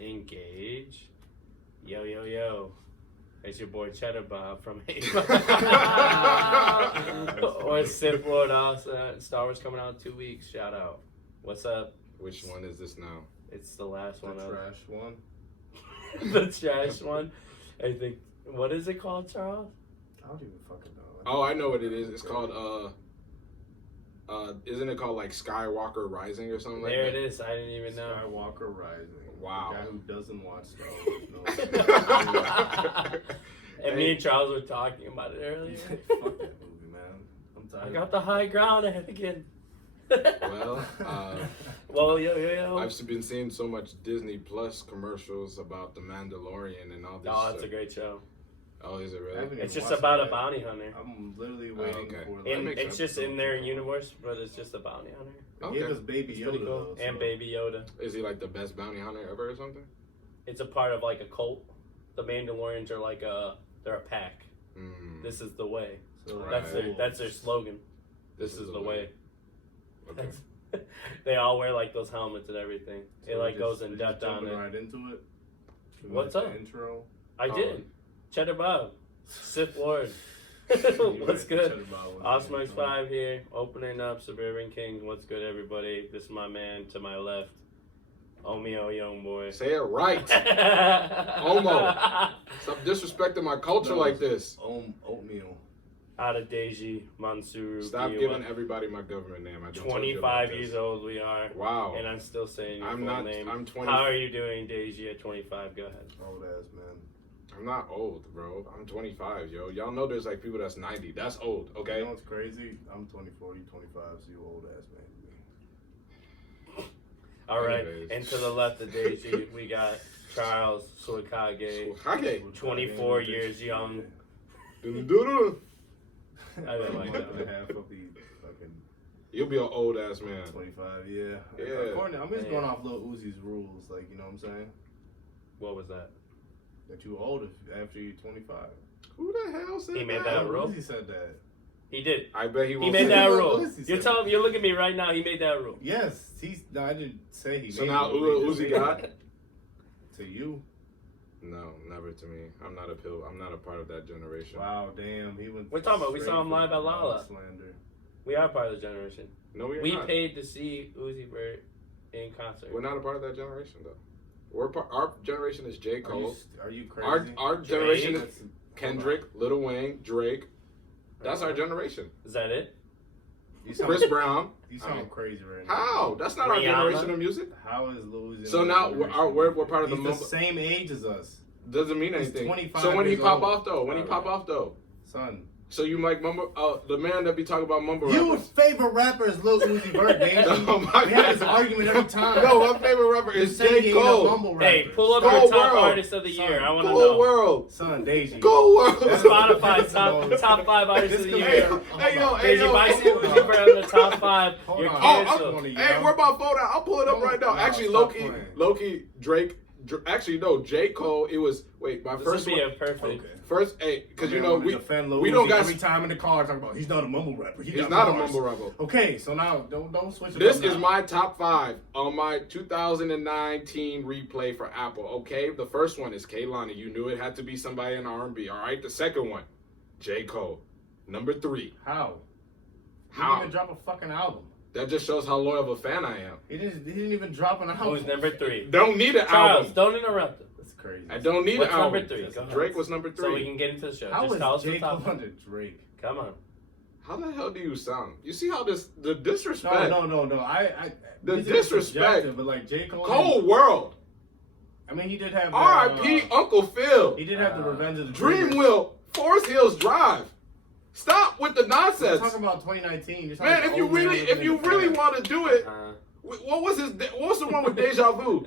Engage. Yo, yo, yo. It's your boy Cheddar Bob from or Sith World also. Star Wars coming out in 2 weeks. Shout out. What's up? Which one is this now? It's the last one. The trash one. The trash one. I think. What is it called, Charles? I don't even fucking know. Oh, I know what it is. It's called isn't it called like Skywalker Rising or something like There that? it is. I didn't even know. Skywalker Rising. Wow. The guy who doesn't watch Star Wars knows. And me and Charles were talking about it earlier. Fuck that movie, man. I'm tired. I got the high ground again. Well, Well, yo. I've been seeing so much Disney Plus commercials about the Mandalorian and all this. Oh, it's a great show. Oh, is it I really? haven't It's even just watched about it a bounty hunter. I'm literally waiting okay. for. And makes it's sense. just in their universe, but it's just a bounty hunter. They gave us Baby It's Yoda pretty cool. though, And so- Baby Yoda. Is he like the best bounty hunter ever or something? It's a part of like a cult. The Mandalorians are like they're a pack. Mm. This is the way. So Right. That's their slogan. This is the way. Okay. They all wear like those helmets and everything. It like goes in depth on it. Right into it. We What's went up? to Intro. I did. Cheddar Bob. Sith Lord. What's good? Osmarks 5 here, opening up Suburban Kings. What's good, everybody? This is my man to my left, Omeo Young Boy. Say it right. Omo. Stop disrespecting my culture like this. Oatmeal. Out of Deji, Mansuru. Stop Kiwa. giving everybody my government name. I just told you about 25 this. years old we are. Wow. And I'm still saying your I'm full not. name. I'm 20. How are you doing, Deji, at 25? Go ahead. Old ass man. I'm not old, bro. I'm 25, yo. Y'all know there's like people that's 90. That's old, okay? You know what's crazy? I'm 24, you 25, so you old ass man. All right. Anyways. And to the left of Deji, we got Charles Suikage, Okay. 24 years young. Doo-doo-doo-doo. I didn't like that. Month and a half of the fucking You'll be an old ass man. 25, yeah. Yeah. According to, I'm just Yeah. going off Lil Uzi's rules, like, you know what I'm saying? What was that? That you old after you're 25. Who the hell said He made that? that Lil rule? Uzi said that. He did. I bet he He won't made say that Lil rule. Uzi You're said telling me, you're looking at me right now. He made that rule. Yes, no, I didn't say he So made now it. He just Uzi said got? it. To you. No, never to me. I'm not a part of that generation. Wow, damn. He went. We're talking about- we straight saw him for live at Lala. Slander. We are part of the generation. No, we're We not. paid to see Uzi Vert in concert. We're not a part of that generation, though. Our generation is J. Cole. Are you crazy? Our generation Drake. is Kendrick, Lil Wayne, Drake. That's our generation. Is that it? You sound, Chris Brown. You sound I mean, crazy right now. How? That's not our Rihanna. generation of music. How is Lil Uzi? So in now that we're generation? part of the He's mumble. same age as us, Doesn't mean He's anything. 25 So when he years pop old. off though, son. so you like mumble? The man that be talking about mumble Your rappers. favorite rapper is Lil Uzi Vert, Dave. Oh my We have this God. argument every time. No, my favorite rapper is You're saying J. he ain't a Cole. mumble rapper. Hey, pull up Go your top World. artist of the year. I want to Go know. World. Son, Deji. Go World. Spotify top 5 artists of the This year. could be- Hey yo, Deji, if I see hold on. Uzi Vert in the top 5, Hold you're on. canceled. Oh, Hey, we're about to fold out. I'll pull it up No, right now. no, Actually, stop Loki, playing. Drake. Actually, no, J. Cole. It was my This first would be one. a perfect. Okay. First, hey, because you Okay, know I'm gonna we defend Lil we don't Uzi got. every time in the car talking about he's not a mumble rapper. He's got not a bars. mumble rapper. Okay, so now don't switch it This up is now. my top 5 on my 2019 replay for Apple. Okay, the first one is Kehlani. You knew it had to be somebody in R&B. All right, the second one, J. Cole. Number 3. How? He How? didn't even drop a fucking album. That just shows how loyal of a fan I am. He didn't even drop an album. Who's number 3? Don't need an Charles, album. don't interrupt him. That's crazy. I don't need What's an album. number 3? Go ahead. Drake was number 3. So we can get into the show. How Just tell us is the J. Cole top. under Drake? Come on. How the hell do you sound? You see how the disrespect. No. The these are disrespect. subjective, but like J. Cole. Cold World. I mean, he did have. R.I.P. Uncle Phil. He did have the Revenge of the Dream Dreamers. Wheel. Forest Hills Drive. Stop with the We're nonsense. talking about 2019. You're talking Man, about if you old man really living in the past. want to do it, Uh, what's the one with Deja Vu?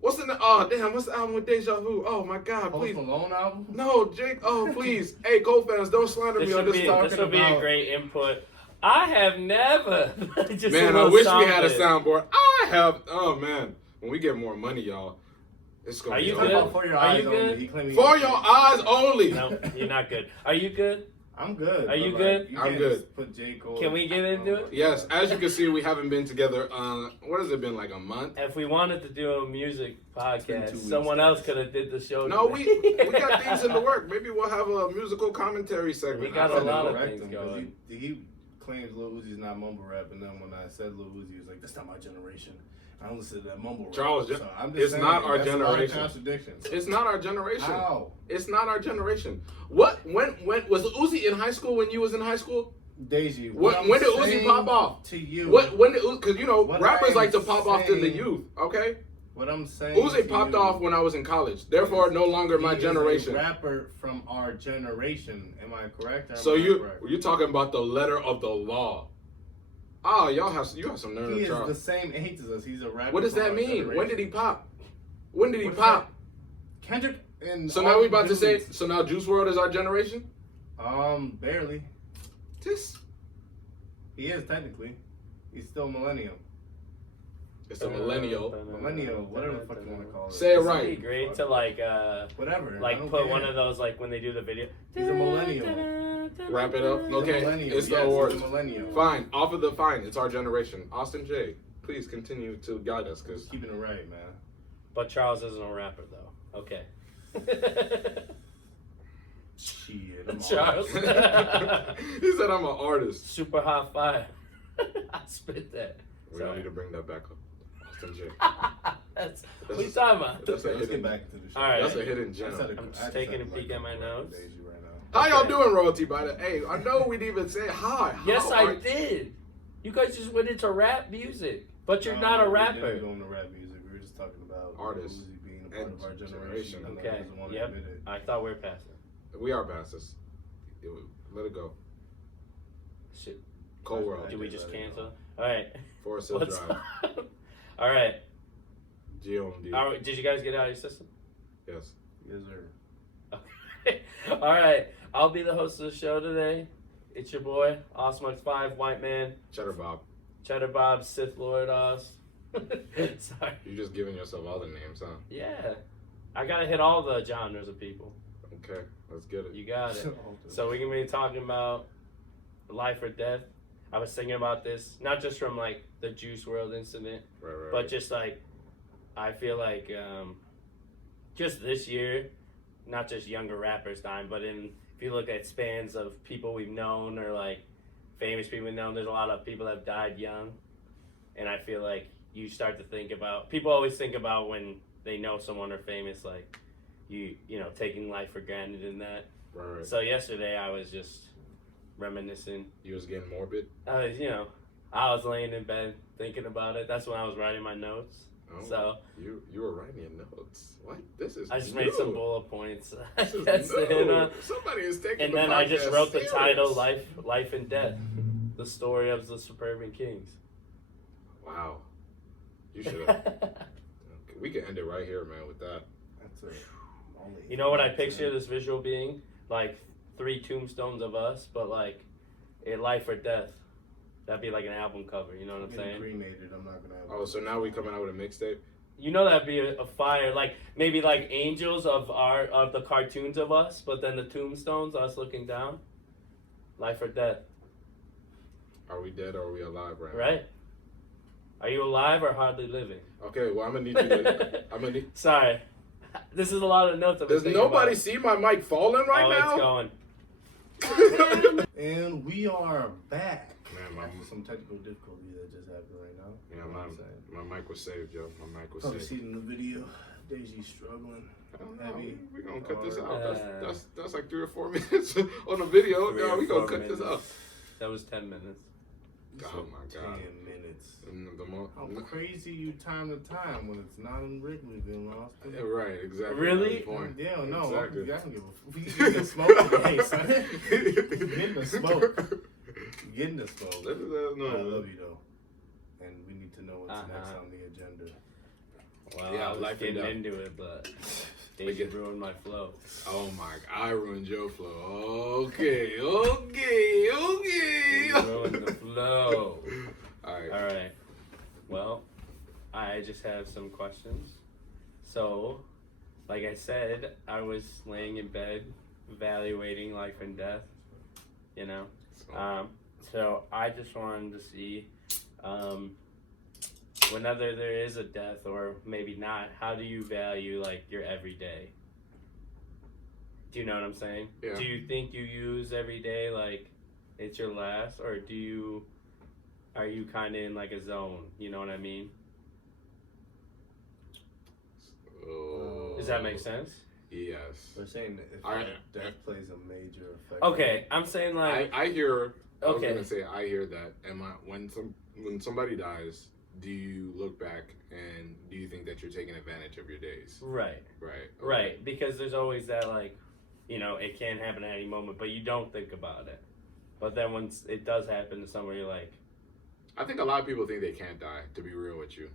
What's the album with Deja Vu? Oh my God, Post please. Malone album. No, Jake, oh please. Hey, Gold fans, don't slander this me on would this be talking this would be a about. great input. I have never. Just a Man, I little wish we had a bit. soundboard. I have, oh man. When we get more money, y'all, it's gonna Are be you Talking over. good? about For Your Are Eyes you Only. good? He claimed he For got your paid. eyes only. No, you're not good. Are you good? I'm good. Are you but, good? Like, you I'm can't good. just Put J. Cole. Can we get into it? Yes, as you can see, we haven't been together. What has it been, like a month? If we wanted to do a music been podcast, 2 weeks, someone else guys. could have did the show. No, today. we got things in the work. Maybe we'll have a musical commentary segment. We got I a don't lot know. of Correct things him, 'cause going. He claims Lil Uzi's not mumble rap, and then when I said Lil Uzi, he was like, "That's not my generation." I don't listen to that mumble rap. Charles, so I'm just it's saying, not our that's a lot of generation. contradictions. It's not our generation. How? It's not our generation. What? When was Uzi in high school? When you was in high school? Deji, When did Uzi pop off? to you? When did because you know What rappers I'm like to pop off to the saying- youth. Okay. What I'm saying. Uzi to popped you off when I was in college. Therefore, no longer my he is generation. a rapper from our generation. Am I correct? Or am So I you're correct? talking about the letter of the law. Oh, you have some nerve, He is Charles. the same age as us. He's a rapper. What does from that our mean? generation. When did he pop? When did he What is pop? Kendrick and So all now we the about to say. dudes. So now Juice Wrld is our generation. Barely. This. He is technically. He's still millennial. It's a millennial. Millennial, whatever the fuck you want to call it. Say it It'd right. be great to like Whatever. I like don't put care. one of those like when they do the video. He's a millennial. Wrap it up. He's a Okay, millennial. it's the Yes, awards. He's a millennial. Fine. Off of the fine. It's our generation. Austin J. Please continue to guide us, cause Keeping it right, man. But Charles isn't a rapper though. Okay. Shit. I'm Charles. he said I'm an artist. Super hot fire. I spit that. We don't Sorry. need to bring that back up. Austin J. That's what are you talking about? That's a Let's hidden, get back into the show. All right. that's a hidden gem. I'm just taking a peek at my notes. Right now. How y'all Okay. doing, royalty? By the hey, I know we didn't even say hi. Yes, How I are- did. You guys just went into rap music, but you're not a We rapper. didn't go into rap music. We were just talking about Artists Uzi being a part and of our generation. generation. and Okay. doesn't want to Yep. admit it. I thought we were past it. We are past this. Let it go. Shit. Cold World. Did we just cancel? All right. Forest Hill What's Drive. All right. GOMD. All right. Did you guys get it out of your system? Yes. Yes, sir. Okay. All right. I'll be the host of the show today. It's your boy, Osmux5, White Man, Cheddar Bob. Cheddar Bob, Sith Lord Os. Sorry. You're just giving yourself all the names, huh? Yeah. I gotta hit all the genres of people. Okay, let's get it. You got it. So we're gonna be talking about life or death. I was thinking about this, not just from like the Juice Wrld incident, Right. but just like I feel like just this year, not just younger rappers dying, but if you look at spans of people we've known or like famous people we've known, there's a lot of people that have died young, and I feel like you start to think about, people always think about when they know someone or famous, like you know, taking life for granted in that. Right. So yesterday I was just reminiscing. You was getting morbid. I was laying in bed thinking about it. That's when I was writing my notes. Oh, So you were writing your notes. What? This is. I just new. made some bullet points. This is That's the hint new. on. Somebody is taking. And the then I just podcast wrote the serious. title Life and Death, the story of the Suburban Kings. Wow. You should have. We can end it right here, man. With that. That's it. Only You know what I picture this visual being? Like 3 tombstones of us, but like a life or death. That'd be like an album cover, you know what I'm Getting saying? cremated. I'm not gonna have. Oh, so now we coming out with a mixtape. You know that'd be a fire, like maybe like angels of the cartoons of us, but then the tombstones, us looking down. Life or death, Are we dead or are we alive right now? right? Are you alive or hardly living? Okay. Well, I'm gonna need you to. I'm gonna need. Sorry, this is a lot of notes. I've been Does thinking nobody about. see my mic falling right Oh, now? it's going. And we are back. Man, After some technical difficulty that just happened right now. Yeah, You know what I'm saying? my mic was saved, yo. My mic was Probably saved. see it in the video. Daisy's struggling. I don't know. Heavy. We gonna cut this out. Uh, That's like 3 or 4 minutes on the video. 3 No, or we gonna 4 cut this minutes. out. That was 10 minutes. Oh my God. 10 minutes. How The crazy you time to time when it's not in Wrigleyville, Austin. Yeah, right, exactly. Really? That's the point. Yeah, no. Exactly. I can give a. We getting the smoke today, son. Getting the smoke. Getting the smoke. Let us know. I love you though, and we need to know what's next on the agenda. Wow, Yeah, I was life and getting death. into it, but Daisy ruined my flow. Oh my! I ruined your flow. Okay. You ruined the flow. All right. All right. Well, I just have some questions. So, like I said, I was laying in bed evaluating life and death. you know. So I just wanted to see, whenever there is a death or maybe not, how do you value like your everyday? Do you know what I'm saying? Yeah. Do you think you use every day like it's your last, or are you kind of in like a zone? You know what I mean? Does that make sense? Yes. They're saying if death plays a major effect. Okay, I'm saying like I hear. I was Okay. gonna say I hear that. When somebody dies, do you look back and do you think that you're taking advantage of your days? right, Right. Okay. right, because there's always that like, you know, it can happen at any moment, but you don't think about it. But then once it does happen to someone, you're like, I think a lot of people think they can't die. To be real with you,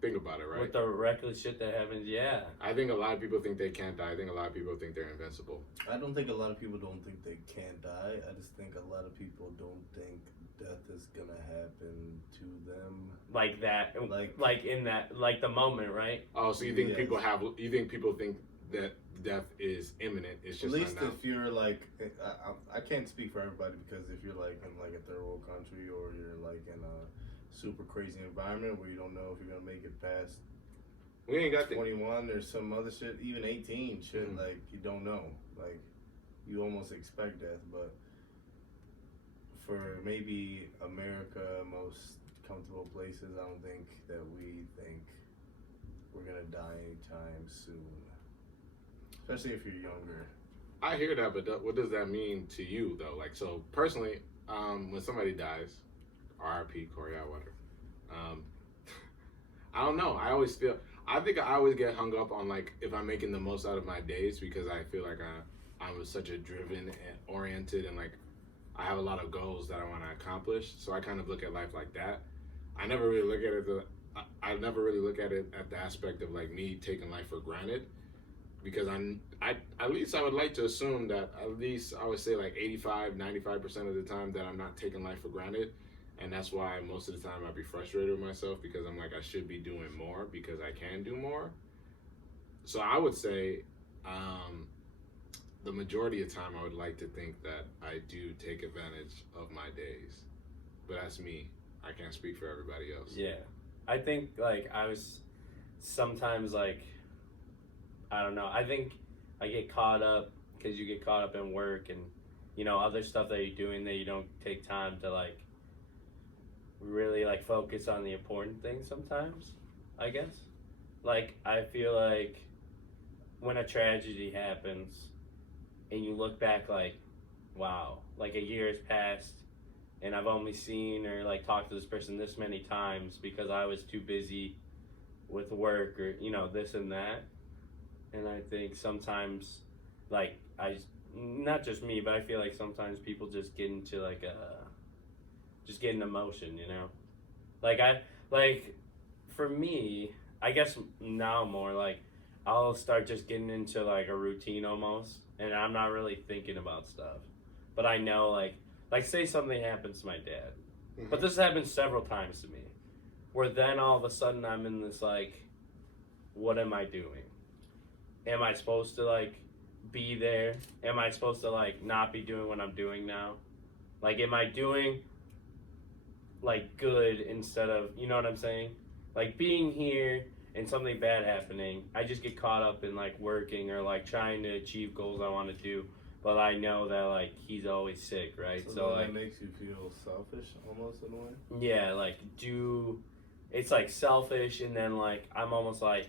think about it, right? with the reckless shit that happens, yeah. I think a lot of people think they can't die. I think a lot of people think they're invincible. I don't think a lot of people don't think they can't die. I just think a lot of people don't think death is gonna happen to them. Like that, like in that, like the moment, right? Oh, so you think Yes. people think that death is imminent? It's just At least not now. if you're like, I can't speak for everybody because if you're like in like a third world country or you're like in a super crazy environment where you don't know if you're gonna make it past We ain't got the 21 or some other shit, even 18 shit, like you don't know, like you almost expect death. But for maybe America, most comfortable places, I don't think that we think we're gonna die anytime soon, especially if you're younger. I hear that, but what does that mean to you though? Like, so personally, when somebody dies, R.I.P. Corey Atwater. I don't know. I think I always get hung up on like if I'm making the most out of my days because I feel like I'm such a driven and oriented and like I have a lot of goals that I want to accomplish. So I kind of look at life like that. I never really look at it. I never really look at it at the aspect of like me taking life for granted. Because I at least I would like to assume that at least I would say like 95% of the time that I'm not taking life for granted. And that's why most of the time I'd be frustrated with myself because I'm like, I should be doing more because I can do more. So I would say the majority of time I would like to think that I do take advantage of my days. But that's me. I can't speak for everybody else. Yeah. I think like I was sometimes like, I don't know. I think I get caught up because you get caught up in work and, you know, other stuff that you're doing that you don't take time to like really like focus on the important things sometimes, I guess. Like I feel like when a tragedy happens and you look back like, wow, like a year has passed and I've only seen or like talked to this person this many times because I was too busy with work or, you know, this and that. And I think sometimes, like, not just me, but I feel like sometimes people just get into like just get an emotion, you know? Like for me, I guess now more like, I'll start just getting into like a routine almost, and I'm not really thinking about stuff. But I know like say something happens to my dad, but this happens several times to me, where then all of a sudden I'm in this like, what am I doing? Am I supposed to like be there? Am I supposed to like not be doing what I'm doing now? Like, am I doing like good instead of, you know what I'm saying? Like being here and something bad happening, I just get caught up in like working or like trying to achieve goals I want to do. But I know that like he's always sick, right? So like that makes you feel selfish almost in a way? yeah, like it's like selfish, and then like I'm almost like,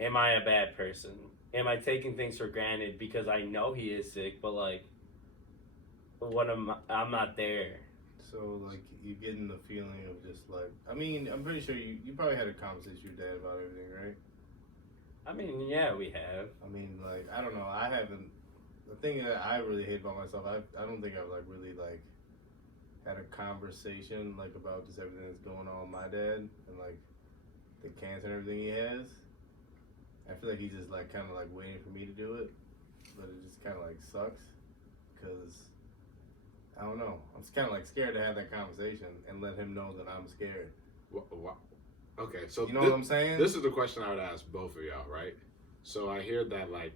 am I a bad person? Am I taking things for granted because I know he is sick, but like, I'm not there. So like you getting the feeling of just like, I mean, I'm pretty sure you probably had a conversation with your dad about everything, right? I mean, yeah, we have. I mean, like, I don't know, I haven't. The thing that I really hate about myself, I don't think I've like really like had a conversation like about just everything that's going on with my dad and like the cancer and everything he has. I feel like he's just like kind of like waiting for me to do it, but it just kind of like sucks because I don't know. I'm just kind of like scared to have that conversation and let him know that I'm scared. Okay, so you know what I'm saying? This is the question I would ask both of y'all, right? So I hear that like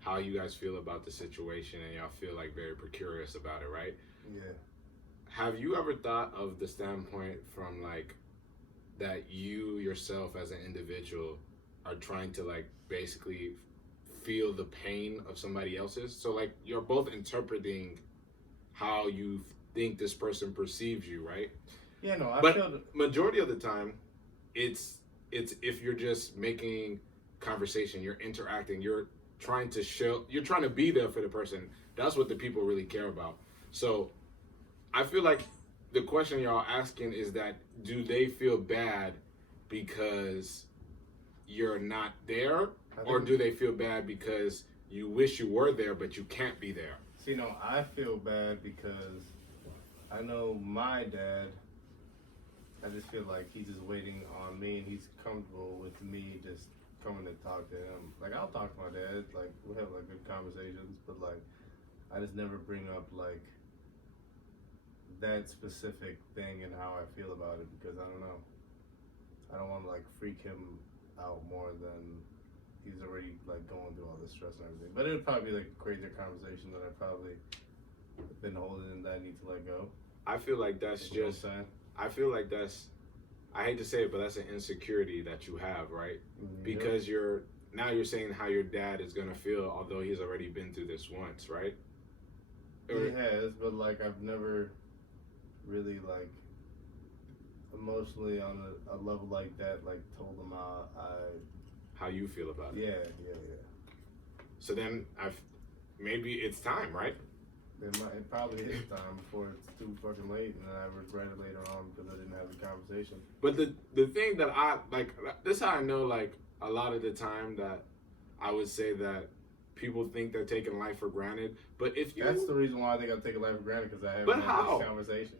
how you guys feel about the situation, and y'all feel like very precarious about it, right? Yeah. Have you ever thought of the standpoint from like that you yourself as an individual are trying to like basically feel the pain of somebody else's? So like you're both interpreting how you think this person perceives you, right? Yeah, no, I but feel majority of the time, it's if you're just making conversation, you're interacting, you're trying to be there for the person. That's what the people really care about. So I feel like the question y'all asking is that, do they feel bad because you're not there, or do they feel bad because you wish you were there but you can't be there? See, no, I feel bad because I know my dad. I just feel like he's just waiting on me, and he's comfortable with me just coming to talk to him. Like, I'll talk to my dad, like, we'll have like good conversations, but like, I just never bring up like that specific thing and how I feel about it, because I don't know. I don't want to like freak him out more than he's already like going through all this stress and everything. But it would probably be like a crazier conversation that I probably been holding and that I need to let go. I feel like that's just. I feel like that's. I hate to say it, but that's an insecurity that you have, right? Mm-hmm. Because you're saying how your dad is gonna feel, although he's already been through this once, right? He has, but like I've never really like emotionally on a level like that, like told him how you feel about it. Yeah. So then maybe it's time, right? It probably is time before it's too fucking late, and then I regret it later on because I didn't have the conversation. But the thing that I like, this is how I know, like, a lot of the time that I would say that people think they're taking life for granted. But if you, that's the reason why I think I'm taking life for granted, because I haven't had this conversation.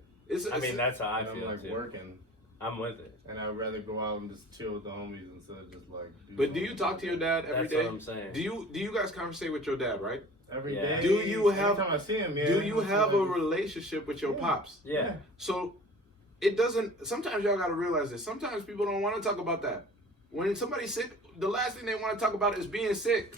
That's how I feel. I'm like working. I'm with it. And I'd rather go out and just chill with the homies instead of just like. But do you talk to your dad every day? That's what I'm saying. Do you guys conversate with your dad, right? Every day. Do you have? Every time I see him, yeah. Do you have a relationship with your pops? Yeah. So it doesn't. Sometimes y'all gotta realize this. Sometimes people don't want to talk about that. When somebody's sick, the last thing they want to talk about is being sick.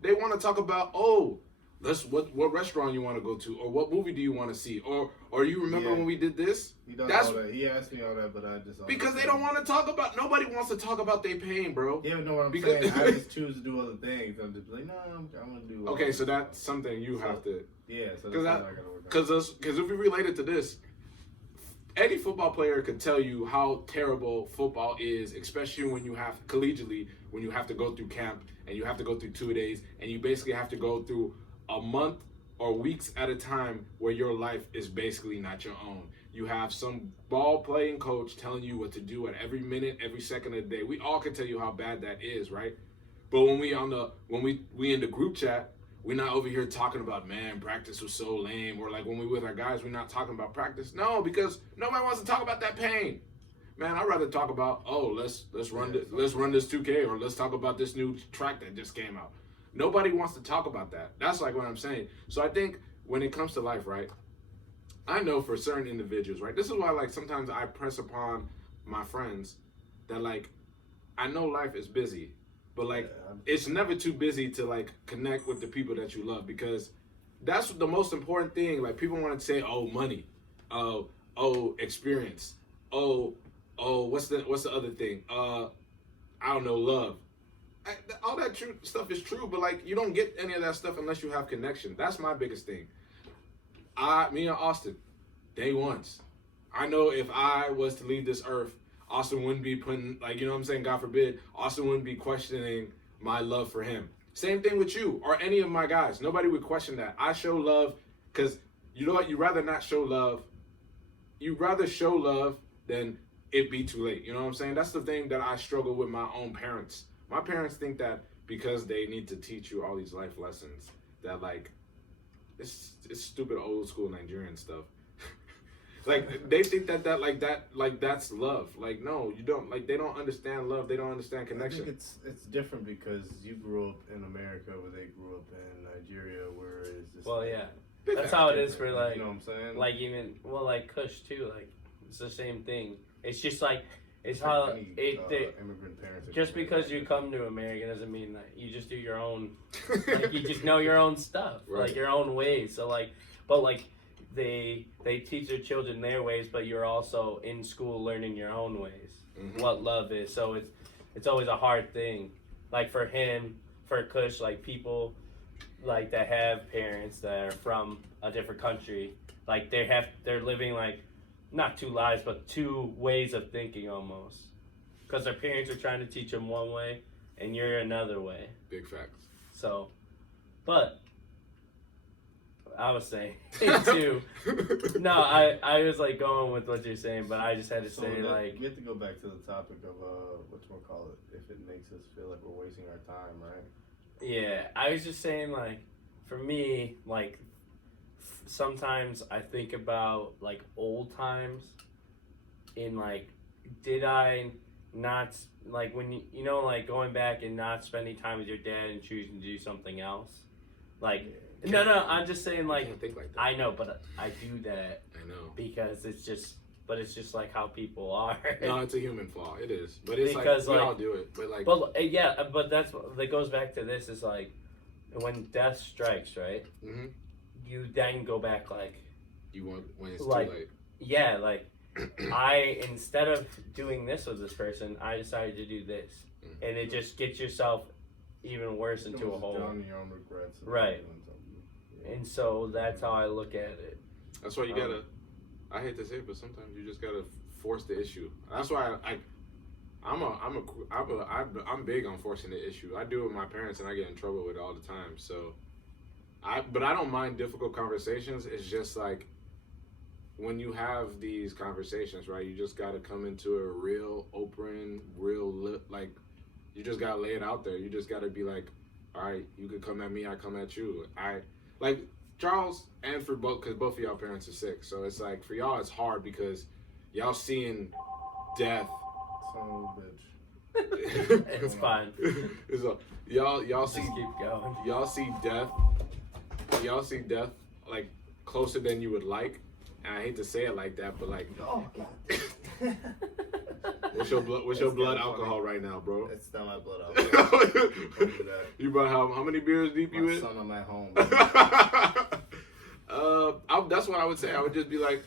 They want to talk about, what restaurant you want to go to, or what movie do you want to see, or you remember when we did this? He does all that. He asked me all that, but I just because they don't want to talk about. Nobody wants to talk about their pain, bro. Yeah, but know what I'm saying? I just choose to do other things. I'm just like, no, I'm gonna do. Okay, so that's something you have to. Yeah, so that's I gotta work. Because if we related to this, any football player could tell you how terrible football is, especially when you have collegiately, when you have to go through camp and you have to go through 2 days, and you basically have to go through a month or weeks at a time where your life is basically not your own. You have some ball playing coach telling you what to do at every minute, every second of the day. We all can tell you how bad that is, right? But when we in the group chat, we're not over here talking about, man, practice was so lame, or like when we with our guys, we're not talking about practice. No, because nobody wants to talk about that pain. Man, I'd rather talk about, let's run this 2K, or let's talk about this new track that just came out. Nobody wants to talk about that. That's like what I'm saying. So I think when it comes to life, right, I know for certain individuals, right, this is why like sometimes I press upon my friends that like, I know life is busy, but like it's never too busy to like connect with the people that you love, because that's the most important thing. Like people want to say, money, experience, what's the other thing? I don't know, love. All that stuff is true, but like you don't get any of that stuff unless you have connection. That's my biggest thing. Me and Austin, day ones. I know if I was to leave this earth, Austin wouldn't be putting, like, you know what I'm saying, God forbid, Austin wouldn't be questioning my love for him. Same thing with you or any of my guys. Nobody would question that. I show love because, you know what, you'd rather not show love. You'd rather show love than it be too late. You know what I'm saying? That's the thing that I struggle with my own parents. My parents think that because they need to teach you all these life lessons, that like, it's stupid old school Nigerian stuff. Like they think that that's love. Like no, you don't. Like they don't understand love. They don't understand connection. I think it's different because you grew up in America where they grew up in Nigeria, where it's just that's how it is for like, you know what I'm saying? Like even like Kush too. Like it's the same thing. It's just like It's how immigrant parents. Just because you come to America doesn't mean that you just do your own. Like, you just know your own stuff, right. Like your own ways. So but they teach their children their ways, but you're also in school learning your own ways. Mm-hmm. What love is. So it's always a hard thing. Like for him, for Kush, like people like that have parents that are from a different country, like they're living like not two lives but two ways of thinking almost, because their parents are trying to teach them one way and you're another way. Big facts. So, but I was saying too. No, I was like going with what you're saying, but I just had to say like we have to go back to the topic of whatchamacallit, if it makes us feel like we're wasting our time, right? Yeah, I was just saying like for me like sometimes I think about like old times in like did I not like when you know like going back and not spending time with your dad and choosing to do something else like. No, I'm just saying, like, I know, but I do that. I know. Because it's just like how people are. No, it's a human flaw. It is. But it's because, we all do it. But, like. But, yeah, but that goes back to this is, like, when death strikes, right? Mm-hmm. You then go back, like. You want, when it's like, too late. Yeah, like, instead of doing this with this person, I decided to do this. Mm-hmm. And it just gets yourself even worse into a hole. Down your own regrets. Right. And so that's how I look at it. That's why you gotta. I hate to say it, but sometimes you just gotta force the issue. That's why I'm big on forcing the issue. I do it with my parents, and I get in trouble with it all the time. So, but I don't mind difficult conversations. It's just like when you have these conversations, right? You just gotta come into a real open, like you just gotta lay it out there. You just gotta be like, all right, you could come at me, I come at you. Like Charles and for both, because both of y'all parents are sick, so it's like for y'all it's hard because y'all seeing death. Son of a bitch. It's fine. So y'all see. Just keep going. Y'all see death. Y'all see death like closer than you would like, and I hate to say it like that, but like. Oh God. What's your blood alcohol funny. right now, bro? It's not my blood alcohol. You about how many beers deep you in? My son, I'm at home. That's what I would say. I would just be like,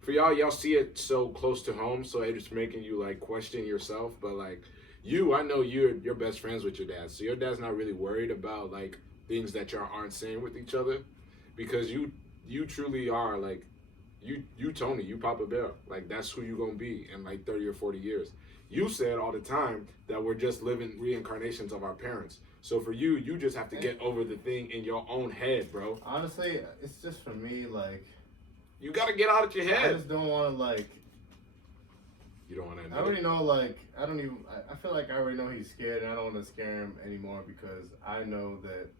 for y'all see it so close to home, so it's making you like question yourself. But like I know you're best friends with your dad, so your dad's not really worried about like things that y'all aren't saying with each other, because you truly are like. You Tony, you Papa Bear, like that's who you gonna be in like 30 or 40 years. You said all the time that we're just living reincarnations of our parents. So for you just have to get over the thing in your own head, bro. Honestly, it's just for me, like you gotta get out of your head. I just don't want to like. You don't want to. I already know, like I don't even. I feel like I already know he's scared, and I don't want to scare him anymore because I know that.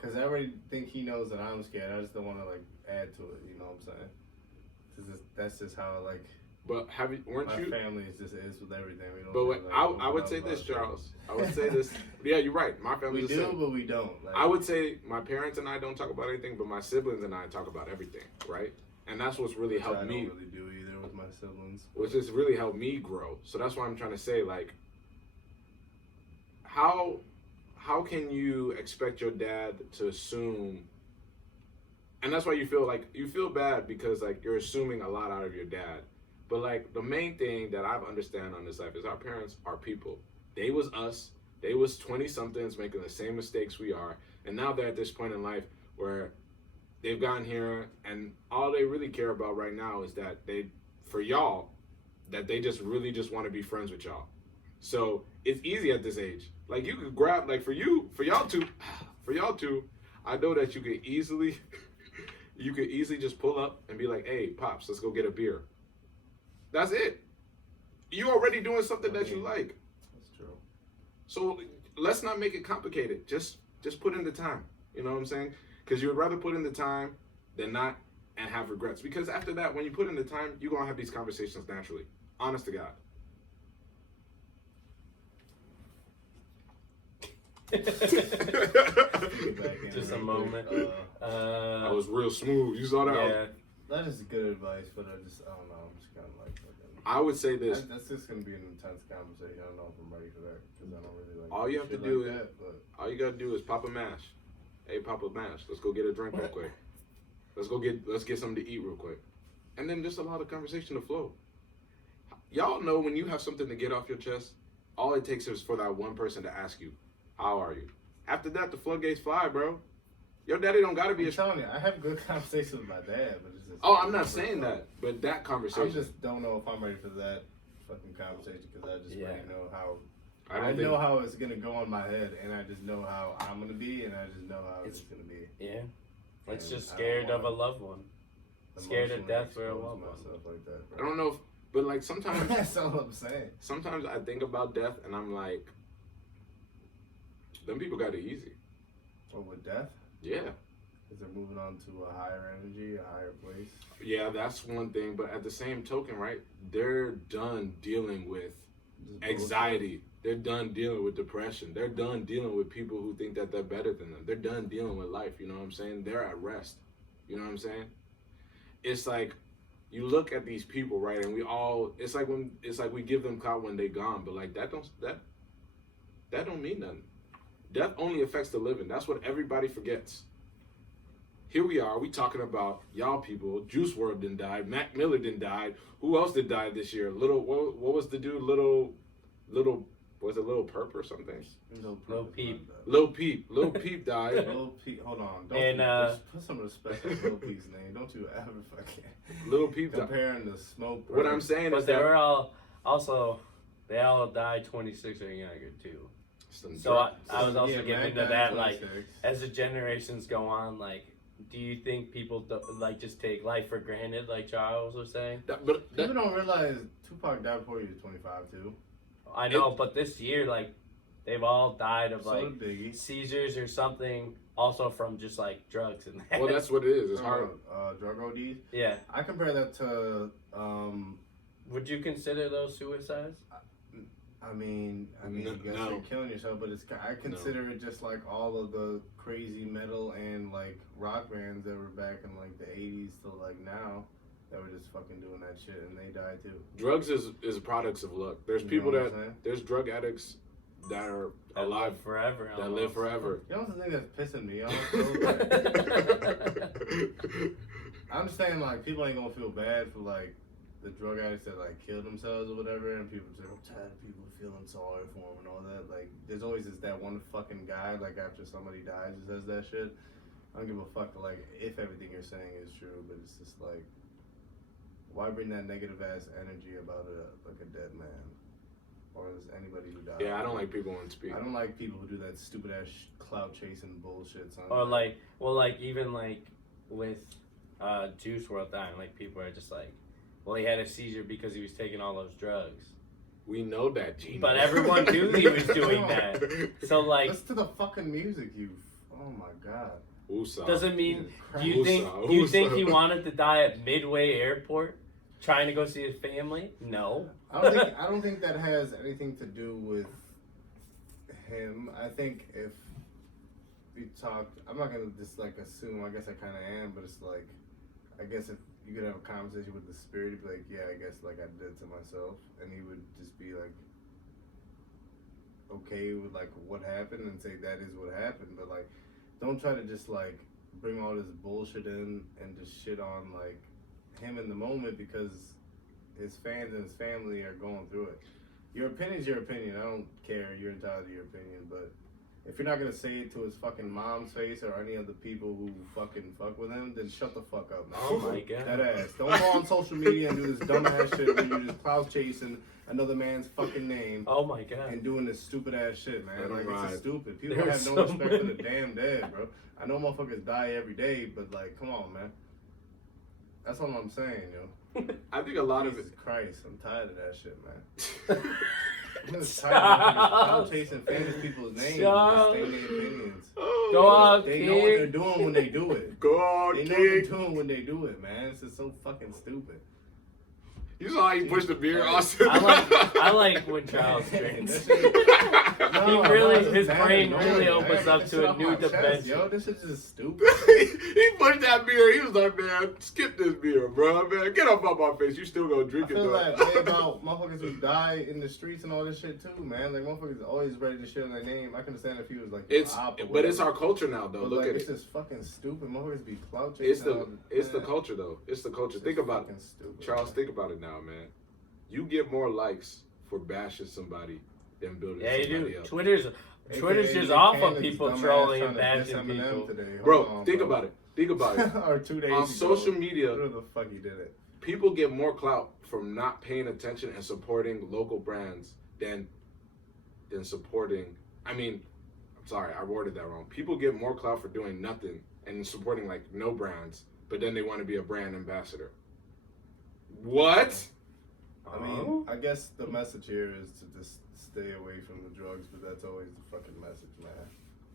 Because I already think he knows that I'm scared. I just don't want to like add to it. You know what I'm saying? That's just how like. But weren't you? My family is with everything. We don't. But really, like, I would say this, Charles. I would say this. Yeah, you're right. My family. We do, but we don't. Like, I would say my parents and I don't talk about anything, but my siblings and I talk about everything, right? And that's what's really helped me. I don't really do either with my siblings. Which has really helped me grow. So that's why I'm trying to say, like, how can you expect your dad to assume? And that's why you feel bad because like you're assuming a lot out of your dad. But like the main thing that I've understand on this life is our parents are people. They was us. They was 20-somethings making the same mistakes we are. And now they're at this point in life where they've gotten here and all they really care about right now is that they just really just want to be friends with y'all. So it's easy at this age. Like you could grab, like for y'all two, I know that you could easily just pull up and be like, hey, Pops, let's go get a beer. That's it. You're already doing something that you like. That's true. So let's not make it complicated. Just put in the time. You know what I'm saying? Because you would rather put in the time than not and have regrets. Because after that, when you put in the time, you're going to have these conversations naturally. Honest to God. Just a moment. I was real smooth. You saw that? Yeah. That is good advice, but I don't know. I'm just kind of like. I would say this. That's just gonna be an intense conversation. I don't know if I'm ready for that because I don't really like. All you have to shit do like is, that, but all you gotta do is pop a mash. Hey, pop a mash. Let's go get a drink real quick. Let's get something to eat real quick, and then just allow the conversation to flow. Y'all know when you have something to get off your chest, all it takes is for that one person to ask you, "How are you?" After that, the floodgates fly, bro. Your daddy don't gotta be I'm telling you, I have good conversations with my dad, but it's just. Oh, I'm not saying that, but that conversation. I just don't know if I'm ready for that fucking conversation because I just already know how. I know how it's gonna go in my head, and I just know how I'm gonna be, and I just know how it's gonna be. Yeah, it's And just scared of a loved one. Scared of death for a loved one. Like that, I don't know, but like sometimes. That's all I'm saying. Sometimes I think about death, and I'm like, them people got it easy. Or with death? Yeah. Because they're moving on to a higher energy, a higher place. Yeah, that's one thing. But at the same token, right, they're done dealing with anxiety. They're done dealing with depression. They're done dealing with people who think that they're better than them. They're done dealing with life, you know what I'm saying? They're at rest. You know what I'm saying? It's like you look at these people, right, and it's like we give them clout when they gone, but like that don't mean nothing. Death only affects the living. That's what everybody forgets. Here we are, we talking about y'all people. Juice Wrld didn't die. Mac Miller didn't die. Who else did die this year? What was the dude? Was it Lil Perp or something? Lil Peep. Lil Peep died. Lil Peep, hold on. Put some respect on Lil Peep's name. Don't you ever fucking Lil Peep comparing the smoke. What I'm saying but is they that were all also they all died 26 or younger too. So I was also getting into that, like, as the generations go on, like, do you think people like just take life for granted, like Charles was saying? People don't realize Tupac died before he was 25 too. I know, but this year, like, they've all died of like Biggie. seizures or something, also from just like drugs and that. Well, that's what it is. It's hard. Drug ODs. Yeah. I compare that to. Would you consider those suicides? I mean, you guys are killing yourself, but I consider it just like all of the crazy metal and like rock bands that were back in like the 80s to like now that were just fucking doing that shit and they died too. Drugs is products of luck. There's people there's drug addicts that are alive forever. That live forever. You know the thing that's pissing me off? I understand like people ain't gonna feel bad for like the drug addicts that like kill themselves or whatever, and people say I'm tired of people feeling sorry for them and all that. Like there's always that one fucking guy like after somebody dies who says that shit. I don't give a fuck like if everything you're saying is true, but it's just like why bring that negative ass energy about a dead man or anybody who died? Yeah, I don't like people on speed. I don't like people who do that stupid ass cloud chasing bullshit. Son. Or like, well, like even like with Juice Wrld dying, like people are just like, well, he had a seizure because he was taking all those drugs. We know that, Gene. But everyone knew he was doing that. So like, listen to the fucking music, you. Oh my god. Usa. Doesn't mean. Do you think he wanted to die at Midway Airport, trying to go see his family? No. I don't think that has anything to do with him. I think if we talked, I'm not gonna just like assume. I guess I kind of am, but it's like, I guess if you could have a conversation with the spirit, he'd be like, yeah, I guess like I did to myself, and he would just be like okay with like what happened and say that is what happened, but like don't try to just like bring all this bullshit in and just shit on like him in the moment because his fans and his family are going through it. Your opinion's your opinion. I don't care. You're entitled to your opinion, but if you're not gonna say it to his fucking mom's face or any of the people who fucking fuck with him, then shut the fuck up, man. Oh my god. That ass. Don't go on social media and do this dumb ass shit where you're just clout chasing another man's fucking name. Oh my god. And doing this stupid ass shit, man. Like it's just stupid. People There's have no respect for the damn dead, bro. I know motherfuckers die every day, but like, come on, man. That's all I'm saying, yo. I think a lot of it. Jesus Christ, I'm tired of that shit, man. I'm just tired of chasing famous people's names, stating their opinions. Go on, They know what they're doing when they do it. Go on, They know what they're doing when they do it, man. It's just so fucking stupid. You saw how he pushed the beer, Austin? I like when Charles drinks. His brain really opens up to a new dimension. Yo, this is just stupid. He pushed that beer. He was like, man, skip this beer, bro. Man, get up my face. You still gonna drink I it, feel though. like way about motherfuckers who die in the streets and all this shit, too, man. Like, motherfuckers always ready to shit on their name. I can understand if he was like, but it's our culture now, though. But Look like, at it's it. just fucking stupid. Motherfuckers be clout It's chasing. the culture, though. It's the culture. Think about it. Stupid, Charles, man. think about it now, man. You get more likes for bashing somebody than building Yeah, you somebody do. else. Twitter's just off of people trolling and bashing people. Bro, think about it. Think about it. Or 2 days On ago, social media, where the fuck he did it? people get more clout from not paying attention and supporting local brands than supporting. I mean, I'm sorry, I worded that wrong. People get more clout for doing nothing and supporting like no brands, but then they want to be a brand ambassador. What? I mean, I guess the message here is to just stay away from the drugs, but that's always the fucking message, man.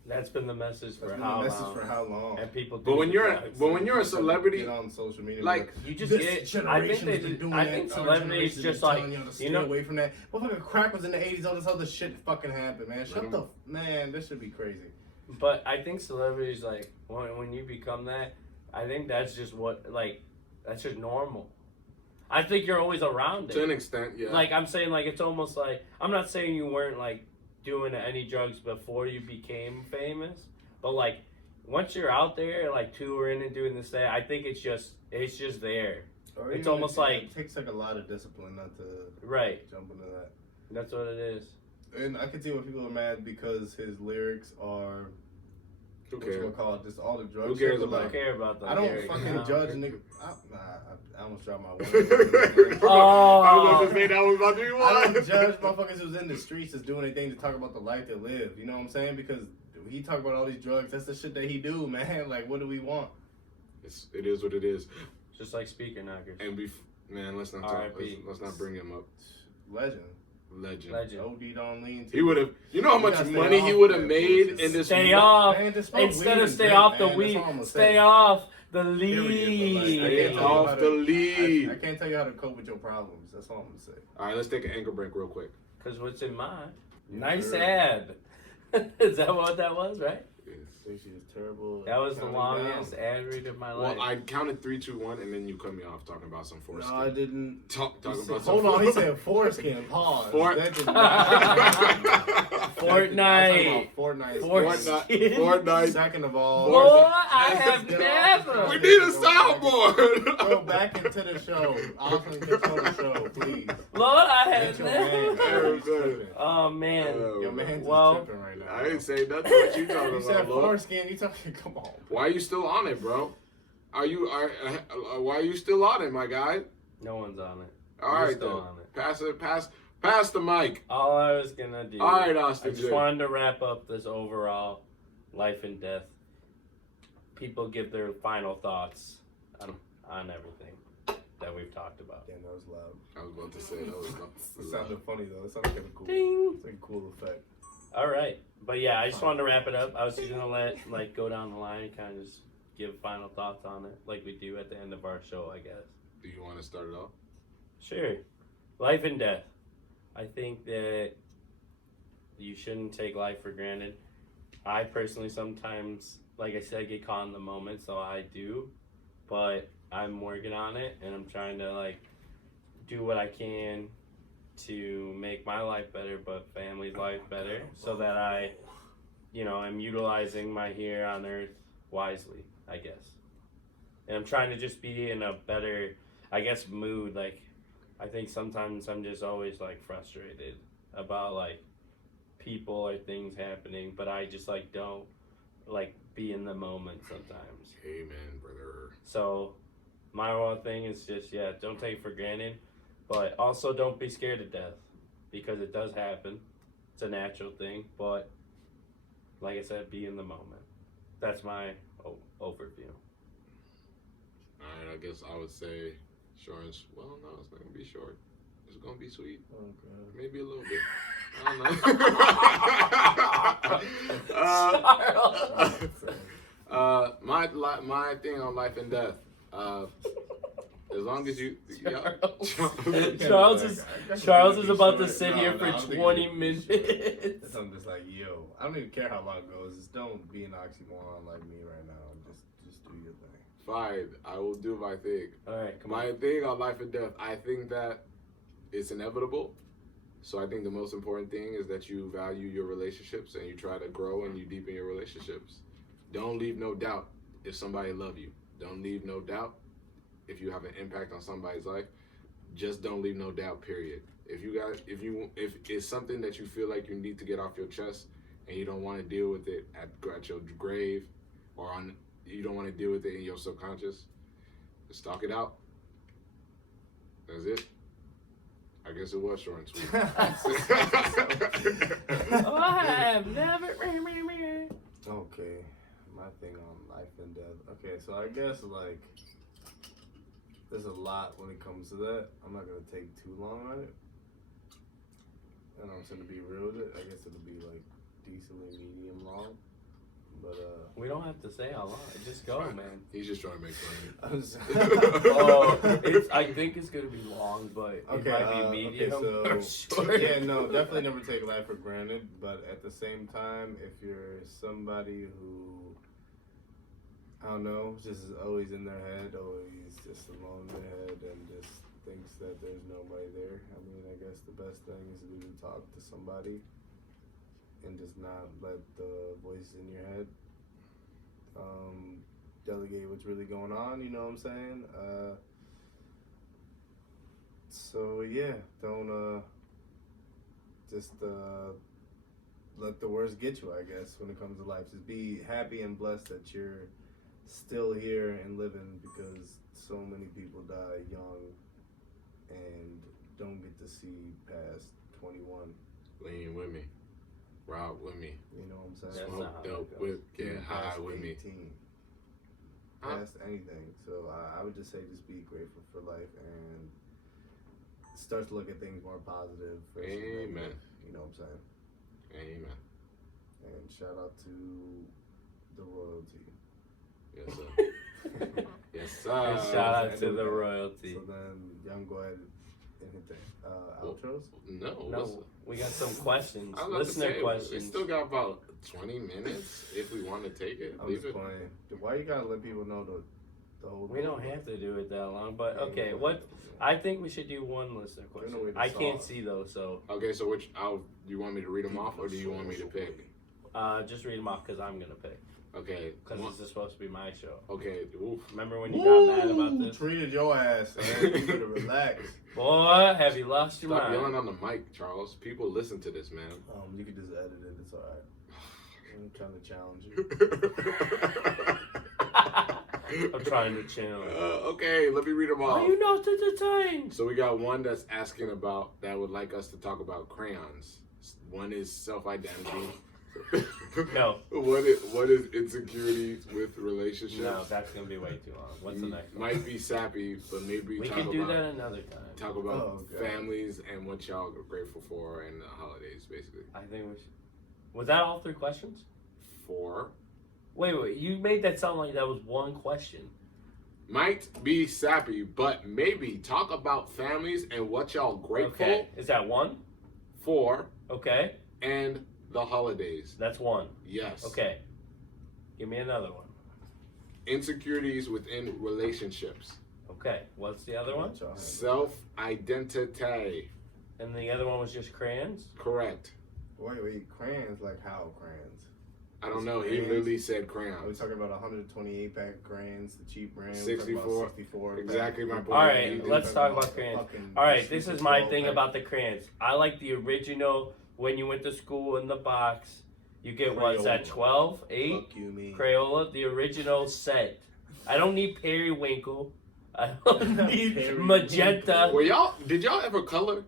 That's been the message for That's been how the message long? for how long? And people do But when you're a Get celebrity, on social media, like you just this get. generation has been doing I that. think Our celebrities generation's just been like telling y'all to stay you know. away from that. Motherfucking crack was in the 80s. All this other shit fucking happened, man. Shut Mhm. the man. This should be crazy. But I think celebrities like when you become that, I think that's just that's just normal. I think you're always around it. to an extent, yeah. Like I'm saying, like it's almost like I'm not saying you weren't like doing any drugs before you became famous, but like once you're out there, like touring and doing this thing, I think it's just there. Or It's even almost like- it takes like a lot of discipline not to Right. jump into that. That's what it is. And I can see why people are mad because his lyrics are Who what you cares? gonna call it, just all the drugs. Who cares shit, but, I don't like, care about the I don't lyrics, fucking you know? judge nigga. I almost dropped my word. I was about to say that was about to be I don't one. judge motherfuckers who's in the streets that's doing anything to talk about the life they live. You know what I'm saying? Because he talk about all these drugs. That's the shit that he do, man. Like, what do we want? It is what it is. Just like speaker knockers. And man, let's not talk. R.I.P. Let's not bring him up. Legend. Legend. OD'd on lean. He would have. You know how You much gotta stay money he off would have that made bullshit. in this. Stay off. Man, just smoke Instead weed of and stay drink, off the man. weed, That's all I'm stay saying. off the Period, lead. but, like, I Stay can't tell you off how the to- lead. I can't tell you how to cope with your problems. That's all I'm gonna say. All right, let's take an anchor break real quick. Because what's in mine? Nice Sure. ad. Is that what that was, right? Think she is terrible. That was the Counting longest down. ad read of my life. Well, I counted 3, 2, 1, and then you cut me off talking about some foreskin. No, I didn't. Talking about some. Hold on, he said foreskin. Pause. Fort- That did not- Fortnite. Fortnite. Fortnite. Second of all, Boy, I have never. We need a soundboard. Go back into the show. Austin, control the show, please. Lord, I have Get your man. never. He's tripping. Oh, man. Your man's Well, just tripping right now. I didn't say nothing. What you talking You about, said Lord? foreskin. You talking? Come on. Why are you still on it, bro? Why are you still on it, my guy? No one's on it. All You're right, still then. on it. Pass the mic. All I was going to do. All right, I Austin. just wanted to wrap up this overall life and death. People give their final thoughts on everything that we've talked about. Damn, that was loud. I was about to say that was It sounded funny though. It sounded kind of cool. Ding. It's like a cool effect. All right, but yeah, I just wanted to wrap it up. I was just gonna let go down the line and kind of just give final thoughts on it, like we do at the end of our show, I guess. Do you want to start it off? Sure. Life and death. I think that you shouldn't take life for granted. I personally sometimes, like I said, get caught in the moment, so I do. But I'm working on it, and I'm trying to do what I can to make my life better, but family's life better, so that I, am utilizing my here on earth wisely, I guess. And I'm trying to just be in a better, I guess, mood. I think sometimes I'm just always frustrated about people or things happening, but I just don't be in the moment sometimes. Amen, brother. So my whole thing is just don't take it for granted, but also don't be scared of death, because it does happen. It's a natural thing, but like I said, be in the moment. That's my overview. Alright, I guess I would say short and well, no, it's not gonna be short. It's gonna be sweet. Oh god. Maybe a little bit. I don't know. My thing on life and death. As long as you... Charles is about to sit here for 20 minutes. I'm just like, yo, I don't even care how long it goes. Just don't be an oxymoron like me right now. Just do your thing. Fine, I will do my thing. All right, come My thing on life and death, I think that it's inevitable. So I think the most important thing is that you value your relationships and you try to grow and you deepen your relationships. Don't leave no doubt if somebody love you. Don't leave no doubt if you have an impact on somebody's life. Just don't leave no doubt, period. If it's something that you feel like you need to get off your chest and you don't want to deal with it at your grave or you don't want to deal with it in your subconscious, just talk it out. That's it. I guess it was short and sweet. Oh, I have never. Okay, my thing on life and death. Okay, so I guess like there's a lot when it comes to that. I'm not gonna take too long on it, and I'm just gonna be real with it. I guess it'll be like decently medium long. But we don't have to say how long. Just go, man. He's just trying to make fun of you. I think it's gonna be long, but it might be medium or short. Yeah, no, definitely never take life for granted. But at the same time, if you're somebody who, I don't know, just is always in their head, always just alone in their head, and just thinks that there's nobody there, I mean, I guess the best thing is to talk to somebody. And just not let the voices in your head delegate what's really going on, you know what I'm saying? So yeah, don't let the worst get you, I guess, when it comes to life. Just be happy and blessed that you're still here and living, because so many people die young and don't get to see past 21. Lean with me. Rob with me. You know what I'm saying? Smoke dope with, get high with me. Past anything. So I would just say just be grateful for life and start to look at things more positive. Amen. You know what I'm saying? Amen. And shout out to the royalty. Yes, sir. Yes, sir. And shout out to the royalty. So then, Young, go ahead and hit the outros. No. We got some questions. I was Listener questions. We still got about 20 minutes if we want to take it. I'm just playing. Why you gotta let people know the whole We don't have to do it that long, but okay. What I think we should do one listener question. I can't see those, so. Okay, so do you want me to read them off, or do you want me to pick? Just read them off because I'm gonna pick. Okay. Because this is supposed to be my show. Okay. Oof. Remember when you got mad about this? Treated your ass. Man. You better relax. Boy, have you lost your mind? Stop yelling on the mic, Charles. People listen to this, man. You can just edit it. It's all right. I'm trying to challenge you. I'm trying to challenge. Okay, let me read them all. Are you not entertained? So we got one that's asking about, that would like us to talk about crayons. One is self-identity. No. What is insecurities with relationships? No, that's gonna be way too long. What's the next one? Might be sappy, but maybe we can do that another time. Talk about families and what y'all are grateful for and the holidays, basically. I think we should. Was that all 3 questions? 4. Wait. You made that sound like that was one question. Might be sappy, but maybe talk about families and what y'all grateful. Okay. Is that 1? 4. Okay. And the holidays. That's 1. Yes. Okay. Give me another one. Insecurities within relationships. Okay. What's the other one? Self-identity. And the other one was just crayons? Correct. Wait. Crayons? Like how crayons? I don't know. He literally said crayons. Are we talking about 128 pack crayons, the cheap brand? 64. 64. Exactly my point. All right, let's talk about crayons. All right, this is my thing about the crayons. I like the original. When you went to school in the box, you get what's that, 12, 8? Fuck you, me. Crayola, the original set. I don't need periwinkle. I don't need magenta. Did y'all ever color?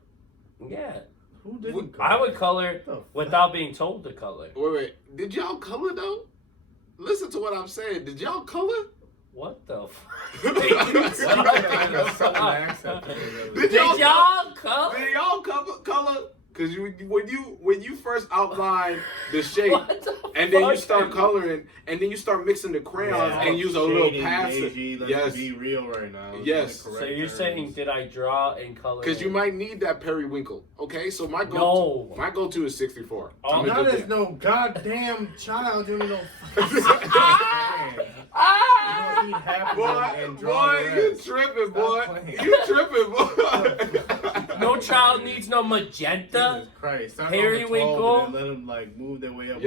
Yeah. Who didn't color? I would color without being told to color. Wait. Did y'all color though? Listen to what I'm saying. Did y'all color? What the fuck? Did y'all color? Because when you first outline the shape, and then you start coloring, and then you start mixing the crayons and use a little passive. Let's be real right now. Yes. So you're saying, did I draw and color? Because you might need that periwinkle. Okay, so my go-to is 64. I'm not as no goddamn child doing no. Boy, you tripping, boy. You tripping, boy. No child needs no magenta. Christ. Periwinkle. And let them like move their way up.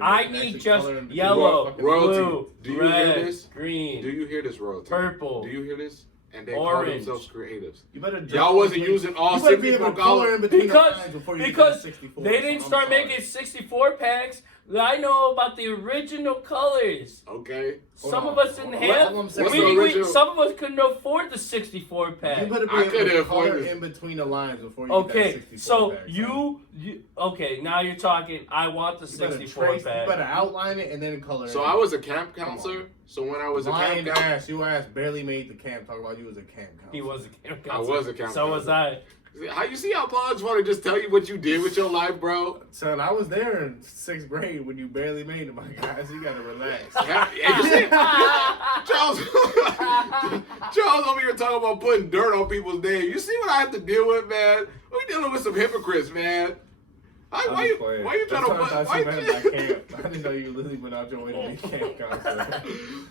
I need just yellow, blue, red, green. Do you hear this, Royalty? Purple. Do you hear this? And they orange. call themselves creatives. You better Y'all wasn't using all 64 colors because they didn't start making 64 packs. I know about the original colors. Okay. Some of us didn't have. Some of us couldn't afford the 64 pack. You better be able to color in between the lines before you get that 64 so pack. you now you're talking. I want the 64 pack. You better outline it and then color. So I was a camp counselor. So when I was a camp counselor, your ass barely made the camp. Talk about you was a camp counselor. He was a camp counselor. I was a camp counselor. So was I. How you see how Paul want to just tell you what you did with your life, bro? Son, I was there in 6th grade when you barely made it, my guys. You gotta relax. Charles over here talking about putting dirt on people's names. You see what I have to deal with, man? We dealing with some hypocrites, man. Why you trying to put? I didn't know you literally went out your way to be camp counselor.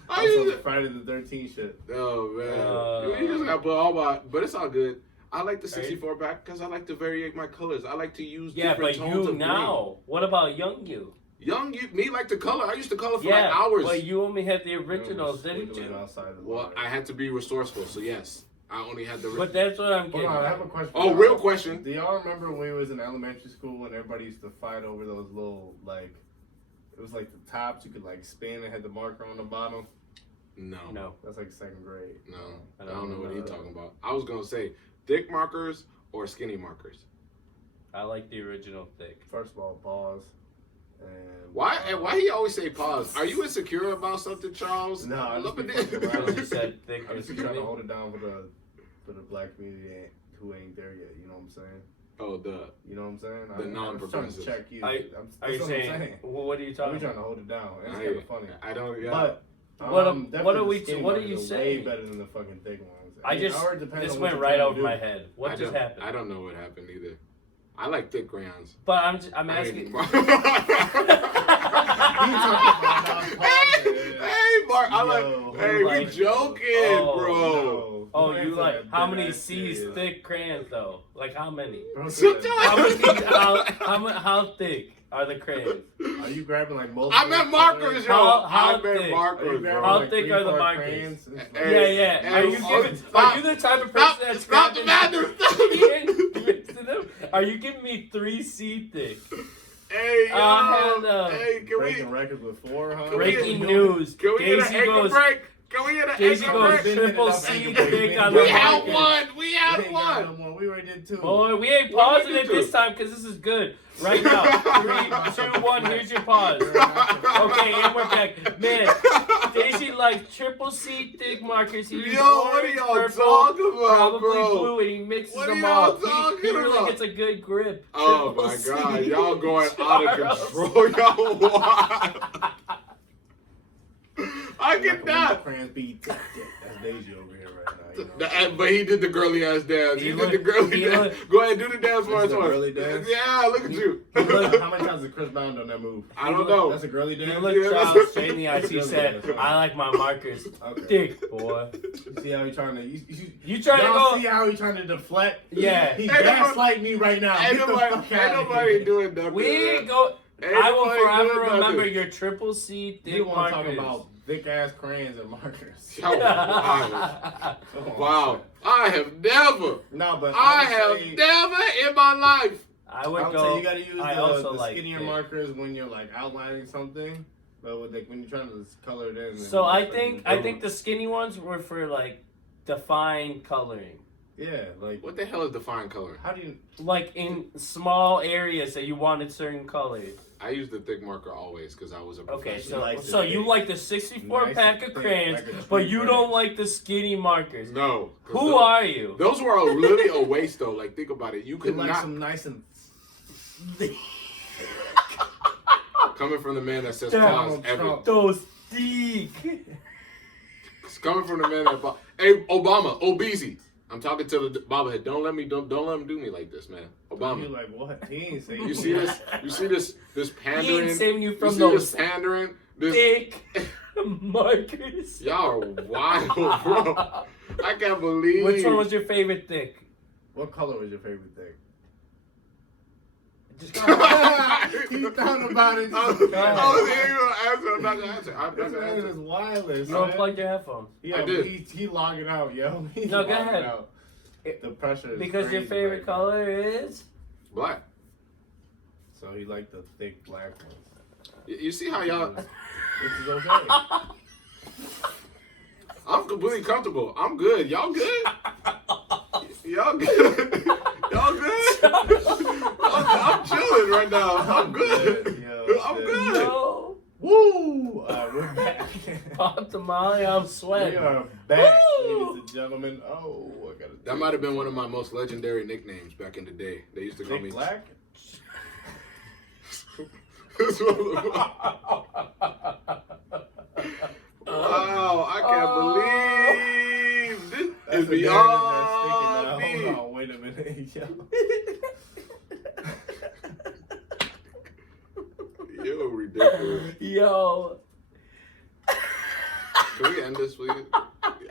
Also, Friday the 13th shit. Oh man, you just got put all my. But it's all good. I like the 64 pack because I like to variate my colors. I like to use different tones of now. green. What about young you? Young you, me like to color. I used to color for like hours. But you only had the originals, didn't you? Well, I had to be resourceful, so yes. I only had the... But that's what I'm getting. Hold on, I have a question. Oh, real question. Do y'all remember when we was in elementary school when everybody used to fight over those little, like... It was like the tops you could like spin and had the marker on the bottom? No. That's like 2nd grade. No. I don't know what he's talking about. I was going to say thick markers or skinny markers. I like the original thick. First of all, pause. And why he always say pause? Are you insecure about something, Charles? No, I look at Because you said thick I'm or just trying to skinny. hold it down for the black community who ain't there yet. You know what I'm saying? Oh, you know what I'm saying? The non-progressives. I'm trying to check you. Are you saying? Well, what are you talking about? about? We're trying to hold it down. It's kind of funny. I don't. Yeah. But what are you saying? Way better than the fucking thick ones. This went right over my head. What just happened? I don't know what happened either. I like thick crayons. But I'm asking. Hey, Mark. We joking, bro. No. Oh, you like how many C's thick crayons though? Like how many? How thick are the crayons? Are you grabbing like multiple? I meant markers, yo. How thick? Markers, How thick are the markers? Yeah. Are you the type of person that's grabbing them? Are you giving me 3C thick? Hey, yo. Hey, can breaking records with 4, huh? Breaking news. Can we get an anchor break? Can we get an anchor break? Triple C thick on the We had one. We had one. We already did 2. Boy, we ain't pausing it this time because this is good. Right now. 3, 2, 1. Here's your pause. Okay, and we're back. Man, Daisy likes triple C thick markers. He uses what are y'all talking about, probably bro? blue, and he mixes what them all. He really gets a good grip. Oh my God, y'all going out of control. Y'all what? I get that. Crayons be that's Daisy over here right now. You know? But he did the girly ass dance. He did the girly dance. Go ahead, do the dance for us. Girly dance? Yeah, look at you. How many times did Chris Brown done that move? I don't know. That's a girly dance. You look Charles straight in the eyes. He said, "I like my markers thick, boy." You see how he trying to? You trying to go? See how he trying to deflect? Yeah. He's gaslighting me right now. Ain't nobody doing nothing. We ain't go. I will forever remember your triple C thick markers. Talking about thick ass crayons and markers. Oh, wow. I have never. No, but I have never in my life. I would go. say You gotta use the skinnier markers when you're like outlining something, but with like when you're trying to color it in. So I think the skinny ones were for like defined coloring. Yeah, like what the hell is defined color? How do you like in small areas that you wanted certain colors? I use the thick marker always because I was a professional. Okay, so you like the 64 pack of crayons, but you don't like the skinny markers. No. Who are you? Those were really a waste though. Like think about it. You could like not some nice and Coming from the man that says pause every. Those Thiccc. It's coming from the man that. Hey, Obama, obesity. I'm talking to the bobblehead. Don't let him do me like this, man. Obama. You're like, what? He ain't saying. You see this? You see this pandering? He ain't saving you from see those this pandering? This thick markers. y'all are wild, bro. I can't believe. Which one was your favorite Thiccc? What color was your favorite thing? Just He thought about it. I was here to answer. I'm not gonna answer. This man is wireless. You unplugged your headphones. Yo, I did. He logging out, yo. He's No, go logging ahead. out. The pressure is Because your crazy favorite right now. color is? Black. So he liked the thick black ones. You see how y'all? Which is okay. I'm completely comfortable. I'm good. Y'all good? Y'all good? Y'all good? I'm chilling right now. I'm good. Yo, I'm shit. good. No. Woo! We're back. Pop tamale, I'm We sweating. are back, Woo! ladies and gentlemen. Oh, I gotta. That might have been one of my most legendary nicknames back in the day. They used to call Thick me. black. Wow, I can't believe this That's is the narrative beyond that's sticking now. me. Hold on, wait a minute, yo. You're ridiculous. Yo. Can we end this, please?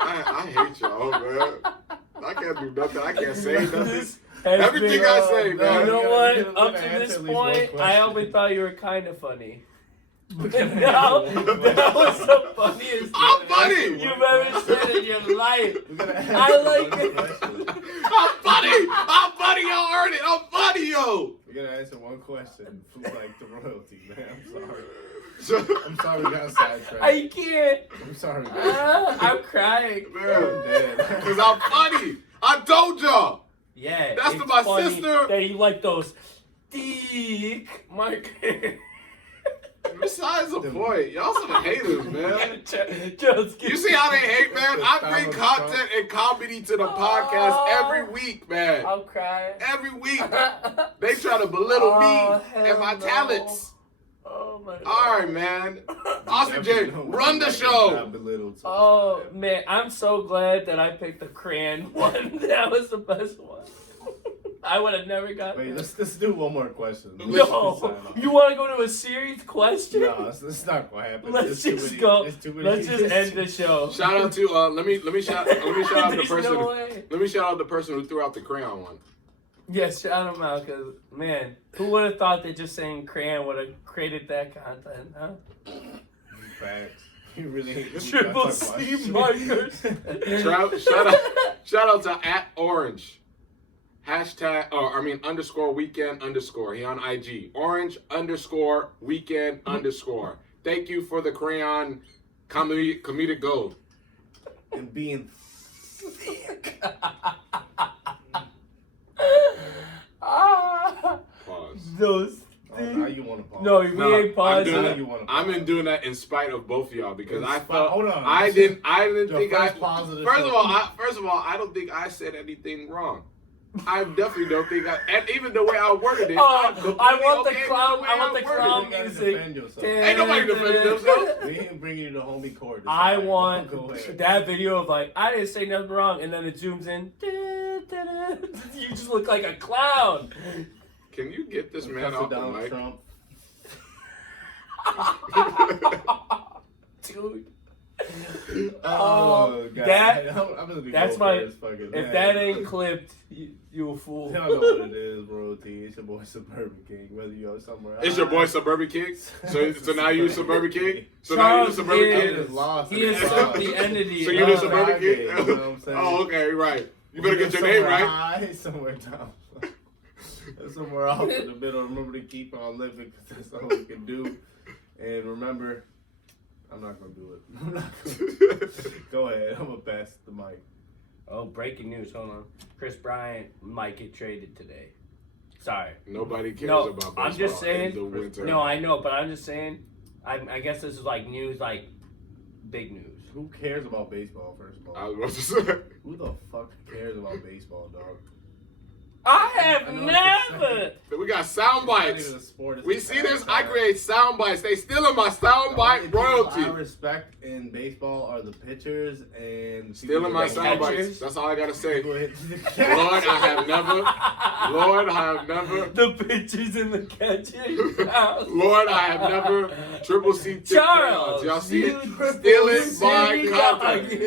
I hate y'all, man. I can't do nothing. I can't say nothing. This has Everything been, I say, man. You know You what? gotta Up to answer this at least one point, I question. only thought you were kind of funny. But now, that was the funniest I'm thing funny. you've ever said in your life. We gotta answer I like one it. question. I'm funny. I'm funny. Y'all heard it. I'm funny, yo. We gotta answer one question. Who like the royalty, man? I'm sorry. So, I'm sorry we got sidetracked. I can't. I'm sorry. I'm crying. I'm man, dead. because I'm funny. I told y'all. Yeah. That's it's to my funny sister. That you like those Thiccc markers. Besides the point, y'all some haters, man. Just You see how they hate, man? I bring content and comedy to the podcast every week, man. I'm crying. Every week. They try to belittle me Oh, and my hell no. talents. Oh my God. All right, man. Austin J, run the show. Oh man, I'm so glad that I picked the crayon one. That was the best one. I would have never got Wait, that. let's do one more question. No, Let's you want to go to a serious question? No, it's not gonna happen. Let's There's too just many- go. there's too many- Let's just end the show. Shout out to let me shout out the There's person. no way. Let me shout out the person who threw out the crayon one. Yes, shout him out, cause man, who would have thought that just saying crayon would have created that content, huh? Facts. You really hate Triple C markers. Shout out to @orange. #, weekend _ he on IG. Orange _ weekend _ Thank you for the crayon comedic gold. And being Pause. Those now you want to pause. No, we No, ain't pausing. I've been doing that in spite of both of y'all because I felt Hold on. I didn't The think I first pause of the first show. of all I don't think I said anything wrong. I definitely don't think and even the way I worded it. Oh, I want the okay with clown. way I want the worded clown it. You gotta music. defend yourself. Ain't nobody defending themselves. We ain't bringing you to homie court. I want Go ahead. that video of like I didn't say nothing wrong, and then it zooms in. You just look like a clown. Can you get this man Cuts off it the down mic? Trump. Dude. Oh, God. that- I'm gonna be that's going my- for this fucking If man. that ain't clipped, you a fool. Y'all know what it is, bro. T. It's your boy Suburban King. Whether you're somewhere else. It's your boy Suburban King. So now you Suburban King. So now you Charles Suburban is- King. Lost. He is the entity. So you the of- Suburban King. You know what I'm saying? Oh, okay, right. You better get your name right. High, somewhere down. Somewhere off in the middle. Remember to keep on living because that's all we can do. And remember, I'm not gonna do it. I'm not gonna. Go ahead. I'm gonna pass the mic. Oh, breaking news. Hold on. Chris Bryant might get traded today. Sorry. Nobody cares No, about baseball I'm just saying. in the winter. No, I know, but I'm just saying. I guess this is like news, like big news. Who cares about baseball? First of all, I was about to say. who the fuck cares about baseball, dog? I have never. We got sound bites. We It's see this. I create sound bites. They stealing my sound bite royalty. I respect in baseball are the pitchers and Stealing my sound catchers. bites. That's all I gotta say. Lord, Lord, I have never. Lord, I have never. The pitchers and the catchers. Lord, I have never. Triple C Thiccc Charles, crayons. Y'all see it? you Stealing my triple content.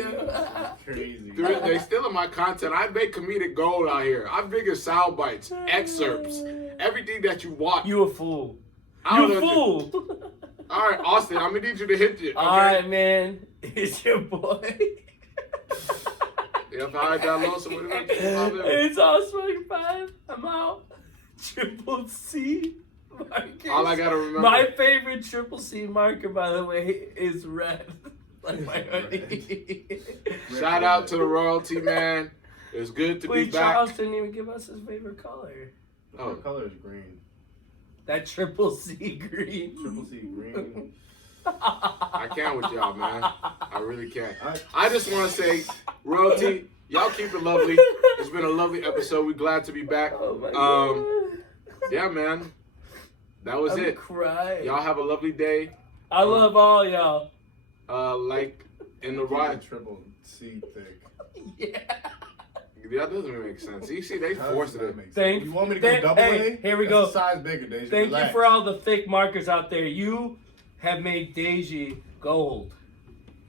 C. crazy. They stealing my content. I make comedic gold out here. I figure sound bites, excerpts, everything that you want. You a fool. I don't You a know fool. All right, Austin, I'm gonna need you to hit it. Okay? All right, man. It's your boy. If I download someone, It's all Smoke 5. I'm out. Triple C markers. all I gotta remember. My favorite Triple C marker, by the way, is red. Like my hoodie. Shout out to the royalty, man. It's good to be Wait, back. Charles didn't even give us his favorite color. Oh, color is green. That Triple C green. Triple C green. I can't with y'all, man. I really can't. I just want to say, royalty, y'all keep it lovely. It's been a lovely episode. We're glad to be back. Oh my God. Yeah, man. That was I'm it. crying. Y'all have a lovely day. I love all y'all. Like in the ride. Triple C thick. Yeah. That doesn't even make sense. You see, they forced it. Thank You want me to go double hey, A? here we That's go. a size bigger, Deja. Thank Relax. you for all the thick markers out there. You have made Deji gold.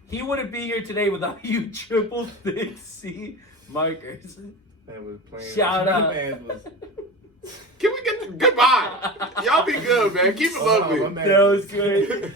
He wouldn't be here today without you Triple Thick C markers. Man was playing. Shout out. Can we get the goodbye? Y'all be good, man. Keep it lovely. That was good.